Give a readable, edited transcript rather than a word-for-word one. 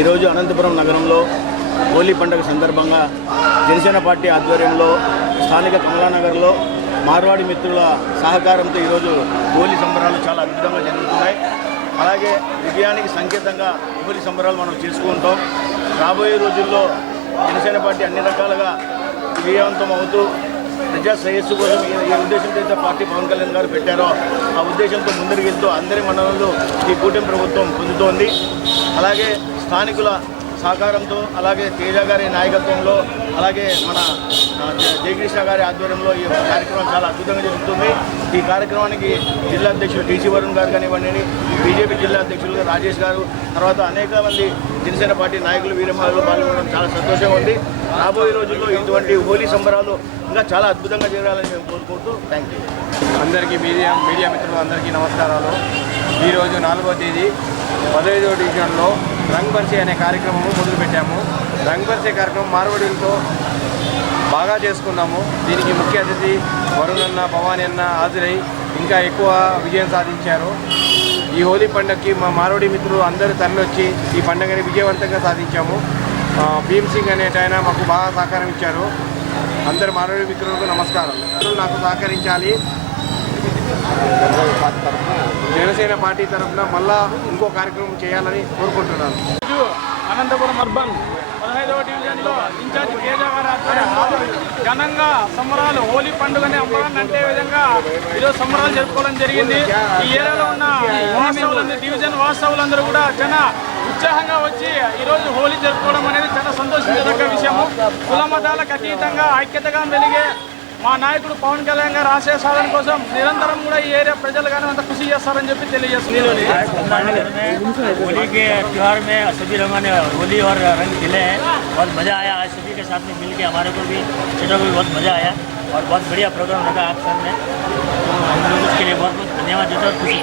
ఈరోజు అనంతపురం నగరంలో హోలీ పండుగ సందర్భంగా జనసేన పార్టీ ఆధ్వర్యంలో స్థానిక కమలానగర్లో మార్వాడి మిత్రుల సహకారంతో ఈరోజు హోలీ సంబరాలు చాలా అద్భుతంగా జరుగుతున్నాయి. అలాగే విజయానికి సంకేతంగా హోలీ సంబరాలు మనం చేసుకుంటాం. రాబోయే రోజుల్లో జనసేన పార్టీ అన్ని రకాలుగా విజయవంతం అవుతూ ప్రజా శ్రేయస్సు కోసం ఏ ఉద్దేశంతో అయితే పార్టీ పవన్ కళ్యాణ్ గారు పెట్టారో ఆ ఉద్దేశంతో ముందరికి వెళ్తూ అందరి మన్ననలు ఈ కూటమి ప్రభుత్వం పొందుతోంది. అలాగే స్థానికుల సహకారంతో, అలాగే తేజ గారి నాయకత్వంలో, అలాగే మన జయకృష్ణ గారి ఆధ్వర్యంలో ఈ కార్యక్రమం చాలా అద్భుతంగా జరుగుతుంది. ఈ కార్యక్రమానికి జిల్లా అధ్యక్షులు టీసీ వరుణ్ గారు కానివ్వండి, బీజేపీ జిల్లా అధ్యక్షులు రాజేష్ గారు, తర్వాత అనేక మంది జనసేన పార్టీ నాయకులు వీరమహిళలు పాల్గొనడం చాలా సంతోషంగా ఉంది. రాబోయే రోజుల్లో ఇటువంటి హోలీ సంబరాలు ఇంకా చాలా అద్భుతంగా జరగాలని మేము కోరుకుంటూ థ్యాంక్ యూ. అందరికీ మీడియా మిత్రులు అందరికీ నమస్కారాలు. ఈరోజు 4వ తేదీ 15వ డివిజన్లో రంగ్ బర్సీ అనే కార్యక్రమము మొదలుపెట్టాము. రంగ్ బర్సీ కార్యక్రమం మార్వడీలతో బాగా చేసుకున్నాము. దీనికి ముఖ్య అతిథి వరుణ్ అన్న, భవానీ అన్న హాజరై ఇంకా ఎక్కువ విజయం సాధించారు. ఈ హోలీ పండుగకి మా మార్వడి మిత్రులు అందరూ తరలివచ్చి ఈ పండుగని విజయవంతంగా సాధించాము. భీమ్ సింగ్ అనేట ఆయన మాకు బాగా సహకారం ఇచ్చారు. అందరు మార్వడి మిత్రులకు నమస్కారం. నాకు సహకరించాలి. జనసేన పార్టీ తరఫున మళ్ళా ఇంకో కార్యక్రమం చేయాలని కోరుకుంటున్నాను. అనంతపురం అర్బన్ 15వ డివిజన్లో ఇన్ఛార్జి తేజ గారి ఆధ్వర్యంలో ఘనంగా సంబరాలు హోలీ పండుగని అమ్మగాన్ని అంటే విధంగా ఈరోజు సంబరాలు జరుపుకోవడం జరిగింది. ఈ ఏరియాలో ఉన్న వాస్తవులందరూ, డివిజన్ వాస్తవులందరూ కూడా చాలా ఉత్సాహంగా వచ్చి ఈరోజు హోలీ జరుపుకోవడం అనేది చాలా సంతోషించదగ్గ విషయము. కుల మతాలకు అతీతంగా ఐక్యతగా వెలిగే మా నాయకుడు పవన్ కళ్యాణ్ గారు ఆశయ సాధన కోసం నిరంతరం కూడా ఈ ఏరియా ప్రజలు కానీ అంత కృషి చేస్తారని చెప్పి తెలియజేస్తున్నారు. होली के त्यौहार में सभी लोगों ने होली और रंग खेले हैं, बहुत मज़ा आया। आज सभी के साथ में मिल के हमारे को भी क्षेत्रों को भी बहुत मज़ा आया और बहुत बढ़िया प्रोग्राम लगा आप सर ने, तो हम लोग उसके लिए बहुत बहुत धन्यवाद देते हैं और खुशी।